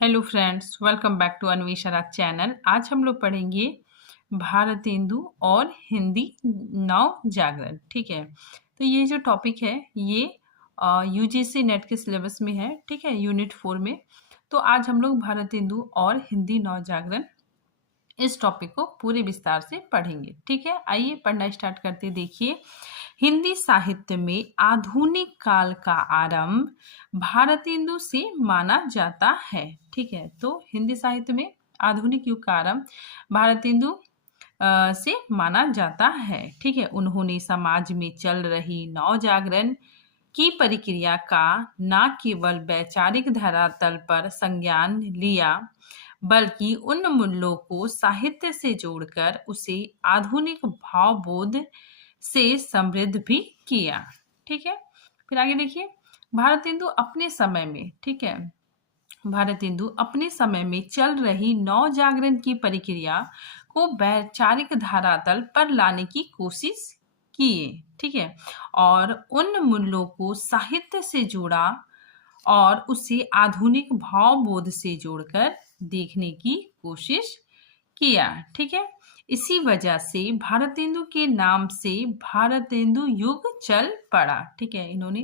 Hello friends, welcome back to Anvesha channel. आज हम लोग पढ़ेंगे भारतेंदु और हिंदी नव जागरण। ठीक है, तो ये जो टॉपिक है ये यूजीसी नेट के सिलेबस में है। ठीक है, यूनिट 4 में। तो आज हम लोग भारतेंदु और हिंदी नव जागरण इस टॉपिक को पूरे विस्तार से पढ़ेंगे। ठीक है, आइए पढ़ना स्टार्ट करते। देखिए, हिंदी साहित्य में आधुनिक काल का आरंभ भारतेंदु से माना जाता है। ठीक है, तो हिंदी साहित्य में आधुनिक युग का आरंभ भारतेंदु से माना जाता है। ठीक है, उन्होंने समाज में चल रही नव जागरण की प्रक्रिया का न केवल वैचारिक धरातल पर संज्ञान लिया, बल्कि उन मूल्यों को साहित्य से जोड़कर उसे आधुनिक भावबोध से समृद्ध भी किया। ठीक है, फिर आगे देखिए, भारतेंदु अपने समय में, ठीक है, भारतेंदु अपने समय में चल रही नव जागरण की प्रक्रिया को वैचारिक धरातल पर लाने की कोशिश किए। ठीक है, और उन मूल्यों को साहित्य से जोड़ा और उसे आधुनिक भावबोध से जोड़कर देखने की कोशिश किया। ठीक है, इसी वजह से भारतेंदु के नाम से भारतेंदु युग चल पड़ा। ठीक है, इन्होंने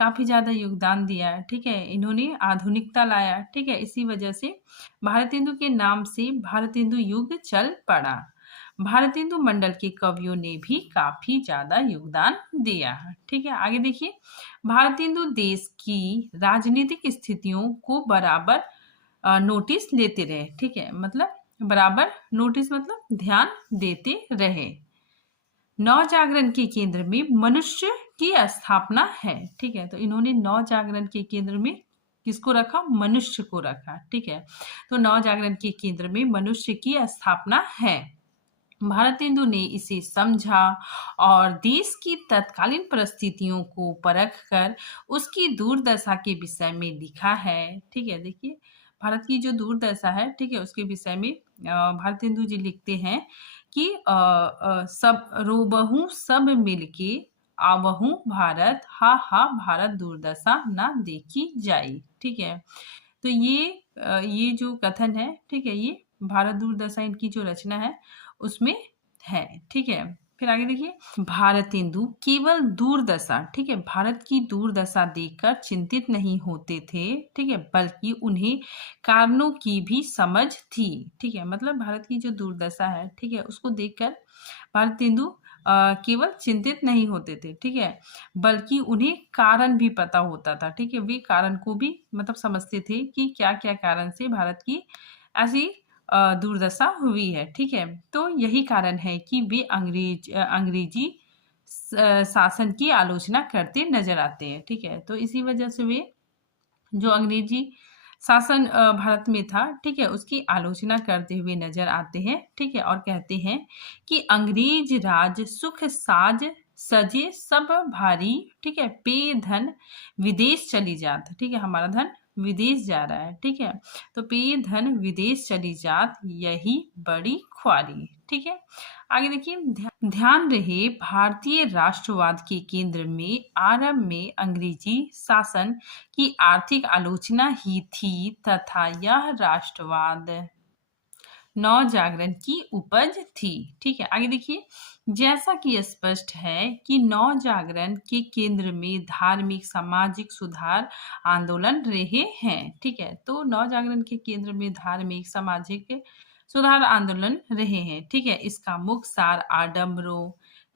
काफी ज्यादा योगदान दिया है। ठीक है, इन्होंने आधुनिकता लाया। ठीक है, इसी वजह से भारतेंदु के नाम से भारतेंदु युग चल पड़ा। भारतेंदु मंडल के कवियों ने भी काफी ज्यादा योगदान दिया। ठीक है, आगे देखिए, भारतेंदु देश की राजनीतिक स्थितियों को बराबर नोटिस लेते रहे। ठीक है, मतलब बराबर नोटिस मतलब ध्यान देते रहे। नव जागरण के केंद्र में मनुष्य की स्थापना है। ठीक है, तो इन्होंने नव जागरण के केंद्र में किसको रखा? मनुष्य को रखा। ठीक है, तो नव जागरण के केंद्र में मनुष्य की स्थापना है। भारतेंदु ने इसे समझा और देश की तत्कालीन परिस्थितियों को परख कर उसकी दुर्दशा के विषय में लिखा है। ठीक है, देखिए, भारत की जो दुर्दशा है, ठीक है, उसके विषय में भारतेंदु जी लिखते हैं कि सब रोबहू सब मिलके आवहू भारत, हा हा भारत दुर्दशा ना देखी जाई। ठीक है, तो ये जो कथन है, ठीक है, ये भारत दुर्दशा इनकी जो रचना है उसमें है। ठीक है, फिर आगे देखिए, भारतेंदु केवल दुर्दशा, ठीक है, भारत की दुर्दशा देखकर चिंतित नहीं होते थे। ठीक है, बल्कि उन्हें कारणों की भी समझ थी। ठीक है, मतलब भारत की जो दुर्दशा है, ठीक है, उसको देखकर भारतेंदु केवल चिंतित नहीं होते थे। ठीक है, बल्कि उन्हें कारण भी पता होता था। ठीक है, वे कारण को भी मतलब समझते थे कि क्या क्या कारण से भारत की ऐसी दुर्दशा हुई है। ठीक है, तो यही कारण है कि वे अंग्रेजी शासन की आलोचना करते नजर आते हैं। ठीक है, तो इसी वजह से वे जो अंग्रेजी शासन भारत में था, ठीक है, उसकी आलोचना करते हुए नजर आते हैं। ठीक है, और कहते हैं कि अंग्रेज राज सुख साज सजे सब भारी, ठीक है, पे धन विदेश चली जात। ठीक है, हमारा धन विदेश जा रहा है। ठीक है, तो पे धन विदेश चली जात यही बड़ी ख्वारी। ठीक है, आगे देखिए, ध्यान रहे भारतीय राष्ट्रवाद के केंद्र में आरंभ में अंग्रेजी शासन की आर्थिक आलोचना ही थी तथा यह राष्ट्रवाद नव जागरण की उपज थी। ठीक है, आगे देखिए, जैसा कि स्पष्ट है कि नव जागरण के केंद्र में धार्मिक सामाजिक सुधार आंदोलन रहे हैं। ठीक है, तो नव जागरण के केंद्र में धार्मिक सामाजिक सुधार आंदोलन रहे हैं। ठीक है, इसका मुख्य सार आडम्बरों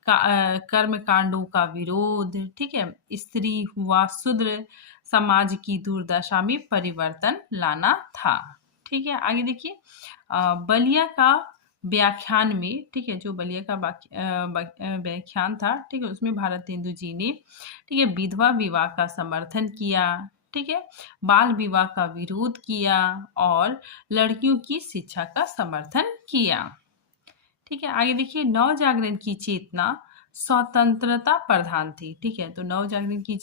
का कर्म कांडों का विरोध, ठीक है, स्त्री व शूद्र समाज की दुर्दशा में परिवर्तन लाना था। ठीक है, आगे देखिए, बलिया का व्याख्यान में, ठीक है, जो बलिया का व्याख्यान था, ठीक है, उसमें भारतेंदु जी ने, ठीक है, विधवा विवाह का समर्थन किया। ठीक है, बाल विवाह का विरोध किया और लड़कियों की शिक्षा का समर्थन किया। ठीक है, आगे देखिए, नव जागरण की चेतना स्वतंत्रता प्रधान थी। ठीक है, तो नव जागरण की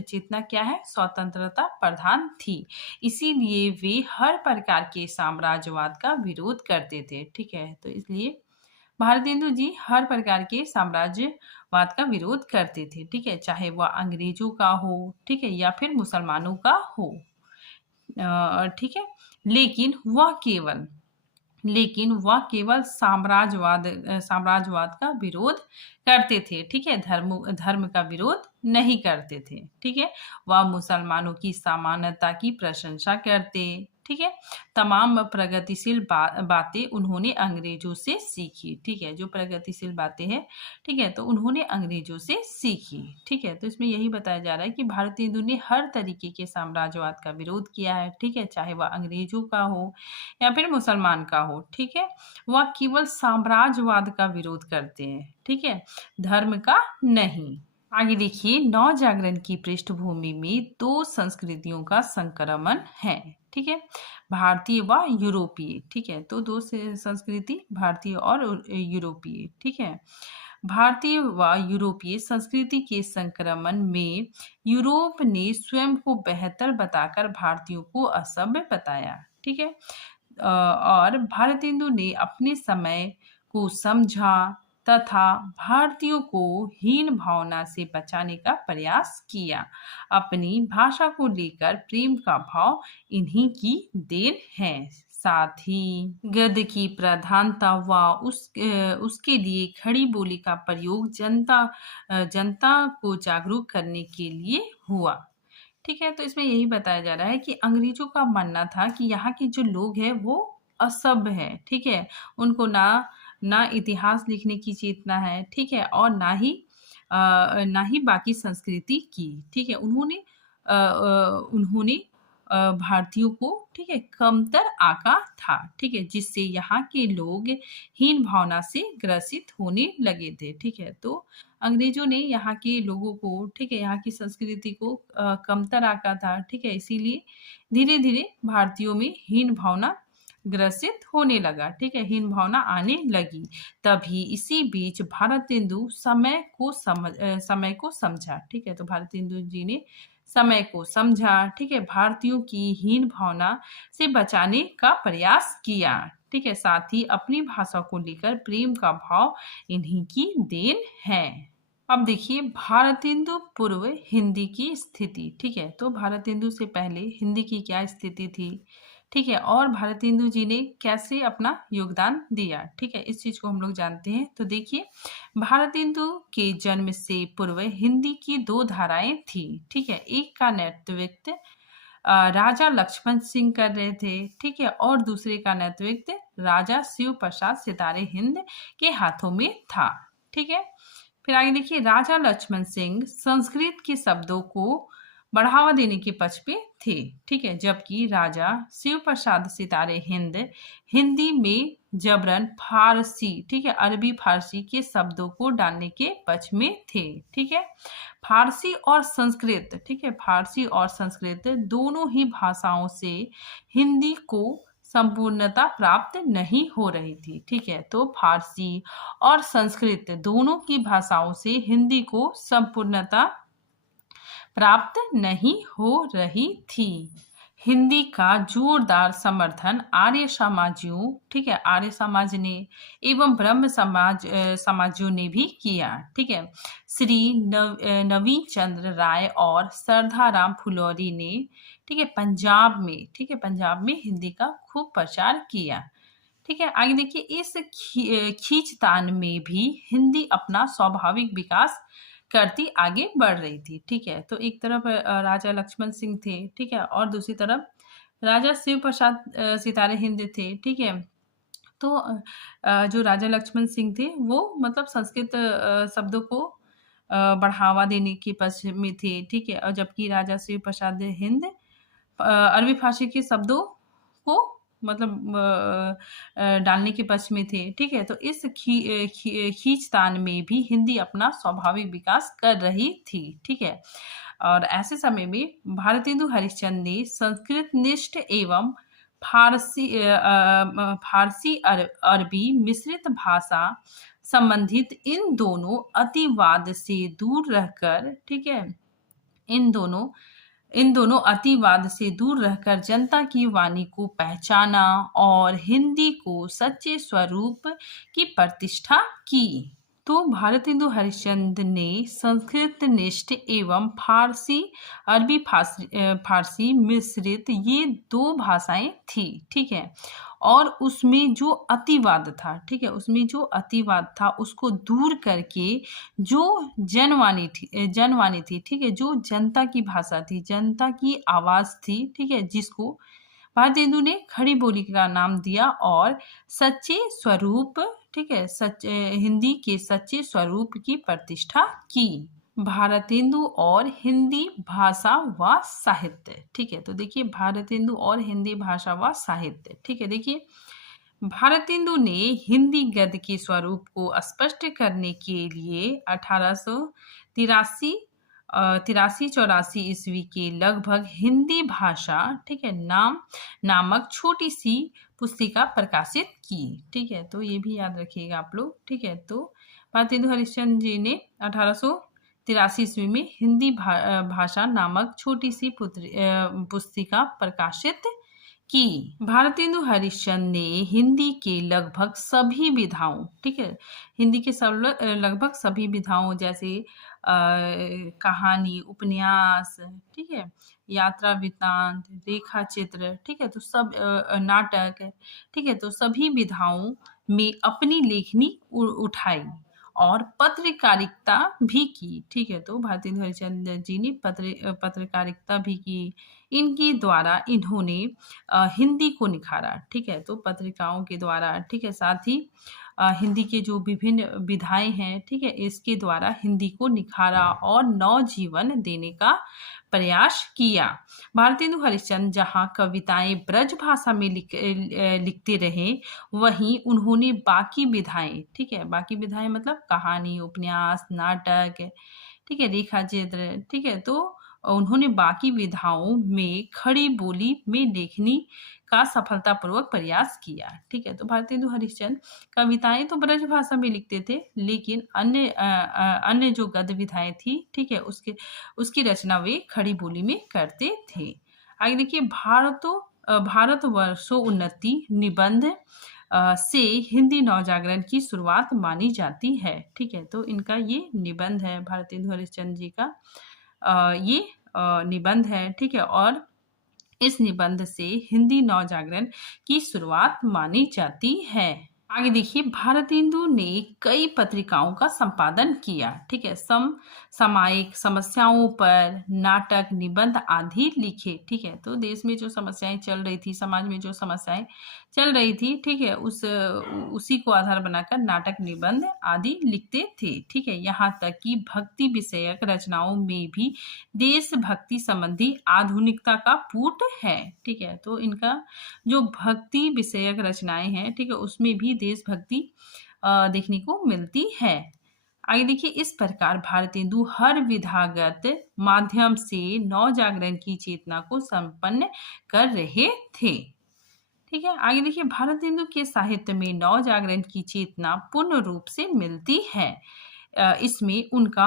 चेतना क्या है? स्वतंत्रता प्रधान थी। इसीलिए वे हर प्रकार के साम्राज्यवाद का विरोध करते थे। ठीक है, तो इसलिए भारतेंदु जी हर प्रकार के साम्राज्यवाद का विरोध करते थे। ठीक है, चाहे वह अंग्रेजों का हो, ठीक है, या फिर मुसलमानों का हो। ठीक है। लेकिन वह केवल साम्राज्यवाद का विरोध करते थे, ठीक है, धर्म का विरोध नहीं करते थे, ठीक है। वह मुसलमानों की समानता की प्रशंसा करते, ठीक है। तमाम प्रगतिशील बातें उन्होंने अंग्रेजों से सीखी, ठीक है, जो प्रगतिशील बातें हैं, ठीक है, तो उन्होंने अंग्रेजों से सीखी, ठीक है। तो इसमें यही बताया जा रहा है कि भारतीय हिंदू ने हर तरीके के साम्राज्यवाद का विरोध किया है, ठीक है, चाहे वह अंग्रेजों का हो या फिर मुसलमान का हो, ठीक है। वह केवल साम्राज्यवाद का विरोध करते हैं, ठीक है, धर्म का नहीं। आगे देखिए, नव जागरण की पृष्ठभूमि में दो संस्कृतियों का संक्रमण है, ठीक है, भारतीय व यूरोपीय, ठीक है। तो दो संस्कृति, भारतीय और यूरोपीय, ठीक है। भारतीय व यूरोपीय संस्कृति के संक्रमण में यूरोप ने स्वयं को बेहतर बताकर भारतीयों को असभ्य बताया, ठीक है। और भारतेंदु ने अपने समय को समझा तथा भारतीयों को हीन भावना से बचाने का प्रयास किया। अपनी भाषा को लेकर प्रेम का भाव इन्हीं की देन है। साथ ही गद्य की प्रधानता व उसके लिए खड़ी बोली का प्रयोग जनता को जागरूक करने के लिए हुआ, ठीक है। तो इसमें यही बताया जा रहा है कि अंग्रेजों का मानना था कि यहाँ के जो लोग हैं वो असभ्य है, ठीक है, उनको ना इतिहास लिखने की चेतना है, ठीक है, और ना ही बाकी संस्कृति की, ठीक है। उन्होंने भारतीयों को, ठीक है, कमतर आंका था, ठीक है, जिससे यहाँ के लोग हीन भावना से ग्रसित होने लगे थे, ठीक है। तो अंग्रेजों ने यहाँ के लोगों को, ठीक है, यहाँ की संस्कृति को कमतर आंका था, ठीक है, इसीलिए धीरे धीरे भारतीयों में हीन भावना ग्रसित होने लगा, ठीक है, हीन भावना आने लगी। तभी इसी बीच भारतेंदु समय को समझा, ठीक है। तो भारतेंदु जी ने समय को समझा, ठीक है, भारतीयों की हीन भावना से बचाने का प्रयास किया, ठीक है। साथ ही अपनी भाषा को लेकर प्रेम का भाव इन्हीं की देन है। अब देखिए, भारतेंदु पूर्व हिंदी की स्थिति, ठीक है। तो भारतेंदु से पहले हिंदी की क्या स्थिति थी, ठीक है, और भारतेंदु जी ने कैसे अपना योगदान दिया, ठीक है, इस चीज को हम लोग जानते हैं। तो देखिए, भारतेंदु के जन्म से पूर्व हिंदी की दो धाराएं थी, ठीक है। एक का नेतृत्व राजा लक्ष्मण सिंह कर रहे थे, ठीक है, और दूसरे का नेतृत्व राजा शिव प्रसाद सितारे हिंद के हाथों में था, ठीक है। फिर आगे देखिए, राजा लक्ष्मण सिंह संस्कृत के शब्दों को बढ़ावा देने के पक्ष पे थे, ठीक है, जबकि राजा शिव प्रसाद सितारे हिंद हिंदी में जबरन फारसी, ठीक है, अरबी फारसी के शब्दों को डालने के पक्ष में थे, ठीक है। फारसी और संस्कृत, ठीक है, फारसी और संस्कृत दोनों ही भाषाओं से हिंदी को संपूर्णता प्राप्त नहीं हो रही थी, ठीक है। तो फारसी और संस्कृत दोनों की भाषाओं से हिंदी को संपूर्णता प्राप्त नहीं हो रही थी। हिंदी का जोरदार समर्थन आर्य समाजियों, ठीक है, आर्य समाज ने एवं ब्रह्म समाजियों ने भी किया, ठीक है। श्री नवीन चंद्र राय और सरदाराम फुलौरी ने, ठीक है, पंजाब में, ठीक है, पंजाब में हिंदी का खूब प्रचार किया, ठीक है। आगे देखिए, इस खींचतान में भी हिंदी अपना स्वाभाविक विकास करती आगे बढ़ रही थी, ठीक है। तो एक तरफ राजा लक्ष्मण सिंह थे, ठीक है, और दूसरी तरफ राजा शिव प्रसाद सितारे हिंद थे, ठीक है। तो जो राजा लक्ष्मण सिंह थे वो मतलब संस्कृत शब्दों को बढ़ावा देने के पक्ष में थे, ठीक है, और जबकि राजा शिव प्रसाद हिंद अरबी फारसी के शब्दों को मतलब डालने के पक्ष में थे, ठीक है। तो इस खींचतान में भी हिंदी अपना स्वाभाविक विकास कर रही थी, ठीक है। और ऐसे समय में भारतेंदु हरिश्चंद्र ने संस्कृत निष्ठ एवं फारसी अरबी मिश्रित भाषा संबंधित इन दोनों अतिवाद से दूर रहकर, ठीक है, इन दोनों अतिवाद से दूर रहकर जनता की वाणी को पहचाना और हिंदी को सच्चे स्वरूप की प्रतिष्ठा की, तो भारतेंदु हरिश्चंद्र ने संस्कृत निष्ठ एवं फारसी अरबी फारसी मिश्रित ये दो भाषाएं थी, ठीक है। और उसमें जो अतिवाद था, ठीक है, उसमें जो अतिवाद था उसको दूर करके जो जनवाणी थी, ठीक है, जो जनता की भाषा थी, जनता की आवाज थी, ठीक है, जिसको भारतेंदु ने खड़ी बोली का नाम दिया और सच्चे स्वरूप, ठीक है, हिंदी के सच्चे स्वरूप की प्रतिष्ठा की। भारतेंदु और हिंदी भाषा व साहित्य, ठीक है। तो देखिए भारतेंदु और हिंदी भाषा व साहित्य, ठीक है। देखिए भारतेंदु ने हिंदी गद्य के स्वरूप को स्पष्ट करने के लिए 1883 83-84 ईस्वी के लगभग हिंदी भाषा, ठीक है, नामक छोटी सी पुस्तिका प्रकाशित की, ठीक है। तो ये भी याद रखिएगा आप लोग, ठीक है। तो भारतेंदु हरिश्चंद्र जी ने 1883 ईस्वी में हिंदी भाषा नामक छोटी सी पुस्तिका प्रकाशित की। भारतेंदु हरिश्चंद्र ने हिंदी के लगभग सभी विधाओं, ठीक है, हिंदी के लगभग सभी विधाओं जैसे कहानी, उपन्यास, ठीक है, यात्रा वृत्तांत, रेखा चित्र, ठीक है, तो सब नाटक, ठीक है, तो सभी विधाओं में अपनी लेखनी उठाई और पत्रकारिता भी की, ठीक है। तो भारतेंदु हरिश्चंद्र जी ने पत्रकारिता भी की। इनके द्वारा इन्होंने हिंदी को निखारा, ठीक है, तो पत्रिकाओं के द्वारा, ठीक है, साथ ही हिंदी के जो विभिन्न विधाएं हैं, ठीक है, इसके द्वारा हिंदी को निखारा और नवजीवन देने का प्रयास किया। भारतेंदु हरिश्चंद्र जहाँ कविताएं ब्रज भाषा में लिखते रहे, वहीं उन्होंने बाकी विधाएं, ठीक है, बाकी विधाएं मतलब कहानी, उपन्यास, नाटक, ठीक है, रेखा चित्र, ठीक है, तो उन्होंने बाकी विधाओं में खड़ी बोली में लेखनी का सफलतापूर्वक प्रयास किया, ठीक है। तो भारतेंदु हरिश्चंद्र कविताएं तो ब्रज भाषा में लिखते थे, लेकिन अन्य जो गद्य विधाएं थी, ठीक है, उसकी रचना वे खड़ी बोली में करते थे। आगे देखिए भारतवर्षोन्नति निबंध से हिंदी नवजागरण की शुरुआत मानी जाती है, ठीक है। तो इनका ये निबंध है, भारतेंदु हरिश्चंद्र जी का ये निबंध है, ठीक है, और इस निबंध से हिंदी नवजागरण की शुरुआत मानी जाती है। आगे देखिए भारतेंदु ने कई पत्रिकाओं का संपादन किया, ठीक है, सामायिक समस्याओं पर नाटक, निबंध आदि लिखे, ठीक है। तो देश में जो समस्याएं चल रही थी, समाज में जो समस्याएं चल रही थी, ठीक है, उसी को आधार बनाकर नाटक, निबंध आदि लिखते थे, ठीक है। यहाँ तक कि भक्ति विषयक रचनाओं में भी देशभक्ति संबंधी आधुनिकता का पुट है, ठीक है। तो इनका जो भक्ति विषयक रचनाएं हैं, ठीक है, उसमें भी देशभक्ति देखने को मिलती है। आगे देखिए इस प्रकार भारतेंदु हर विधागत माध्यम से नवजागरण की चेतना को संपन्न कर रहे थे, ठीक है। आगे देखिए भारतेंदु के साहित्य में नवजागरण की चेतना पूर्ण रूप से मिलती है। इसमें उनका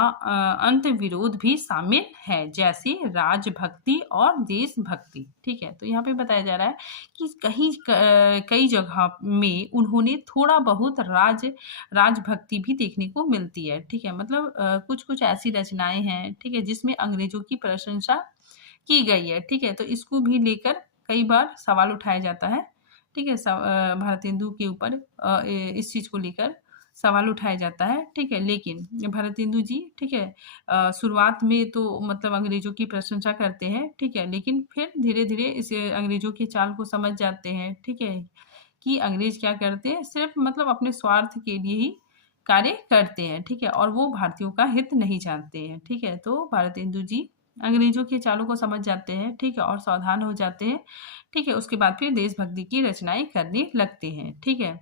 अंतर्विरोध भी शामिल है, जैसे राजभक्ति और देशभक्ति, ठीक है। तो यहाँ पे बताया जा रहा है कि कई जगह में उन्होंने थोड़ा बहुत राजभक्ति भी देखने को मिलती है, ठीक है। मतलब कुछ कुछ ऐसी रचनाएं हैं, ठीक है, जिसमें अंग्रेजों की प्रशंसा की गई है, ठीक है। तो इसको भी लेकर कई बार सवाल उठाया जाता है, ठीक है, भारतेंदु के ऊपर इस चीज को लेकर सवाल उठाया जाता है, ठीक है। लेकिन भारतेंदु जी, ठीक है, शुरुआत में तो मतलब अंग्रेजों की प्रशंसा करते हैं, ठीक है, लेकिन फिर धीरे धीरे इस अंग्रेजों के चाल को समझ जाते हैं, ठीक है, कि अंग्रेज क्या करते हैं, सिर्फ मतलब अपने स्वार्थ के लिए ही कार्य करते हैं, ठीक है, और वो भारतीयों का हित नहीं जानते हैं, ठीक है। तो भारतेंदु जी अंग्रेजों के चालों को समझ जाते हैं, ठीक है, और सावधान हो जाते हैं, ठीक है। उसके बाद फिर देशभक्ति की रचनाएं करने लगते हैं, ठीक है।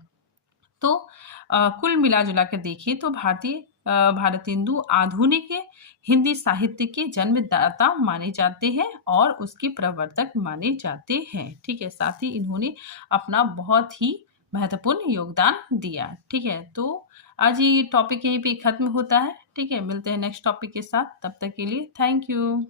तो कुल मिला जुला कर देखिए तो भारतेंदु आधुनिक हिंदी साहित्य के जन्मदाता माने जाते हैं और उसके प्रवर्तक माने जाते हैं, ठीक है। साथ ही इन्होंने अपना बहुत ही महत्वपूर्ण योगदान दिया, ठीक है। तो आज ये टॉपिक यहीं पे खत्म होता है, ठीक है। मिलते हैं नेक्स्ट टॉपिक के साथ, तब तक के लिए थैंक यू।